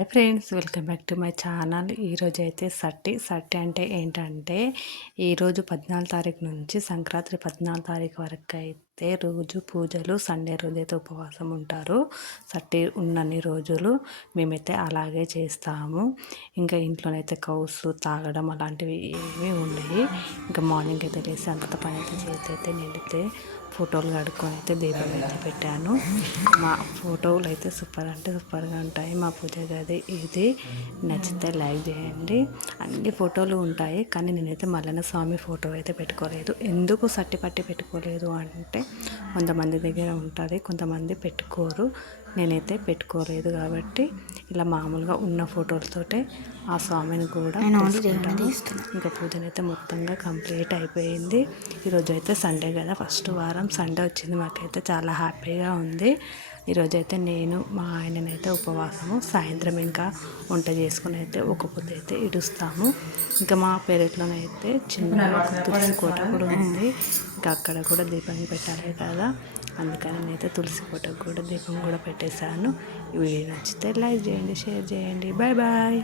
Hi friends, welcome back to my channel. ఈరోజు అయితే సట్టి అంటే ఏంటంటే ఈరోజు 14 తారీఖు నుంచి సంక్రాంతి 14 తారీఖు వరకు అయితే రోజు పూజలు, సండే రోజైతే ఉపవాసం ఉంటారు. సట్టి ఉన్నన్ని రోజులు మేమైతే అలాగే చేస్తాము. ఇంకా ఇంట్లోనైతే కౌసు తాగడం అలాంటివి ఏమీ ఉండవు. ఇంకా మార్నింగ్ అయితే లేసి అంత పని అయితే చేతి నిండితే ఫోటోలు కడుక్కొని అయితే దీపం అయితే పెట్టాను. మా ఫోటోలు అయితే సూపర్ అంటే సూపర్గా ఉంటాయి. మా పూజ గది ఇది. నచ్చితే లైక్ చేయండి. అన్ని ఫోటోలు ఉంటాయి, కానీ నేనైతే మల్లన్న స్వామి ఫోటో అయితే పెట్టుకోలేదు. ఎందుకు సట్టి పట్టి పెట్టుకోలేదు అంటే కొంతమంది దగ్గర ఉంటుంది, కొంతమంది పెట్టుకోరు. నేనైతే పెట్టుకోలేదు కాబట్టి ఇలా మామూలుగా ఉన్న ఫోటోలతోటే ఆ స్వామిని కూడా చేసుకుంటాను. ఇంకా పూజనైతే మొత్తంగా కంప్లీట్ అయిపోయింది. ఈరోజు అయితే సండే కదా, ఫస్ట్ వారం సండే వచ్చింది. మాకైతే చాలా హ్యాపీగా ఉంది. ఈరోజైతే నేను మా ఆయననైతే ఉపవాసము, సాయంత్రం ఇంకా వంట చేసుకుని అయితే ఒక పొద్దు అయితే ఇడుస్తాము. ఇంకా మా పెరట్లోనైతే చిన్న తులసి కోట కూడా ఉంది. ఇంకా అక్కడ కూడా దీపం పెట్టాలి కదా, అందుకని నేనైతే తులసి కోటకు కూడా దీపం కూడా పెట్టేశాను. ఈ వీడియో నచ్చితే లైక్ చేయండి, షేర్ చేయండి. Bye bye.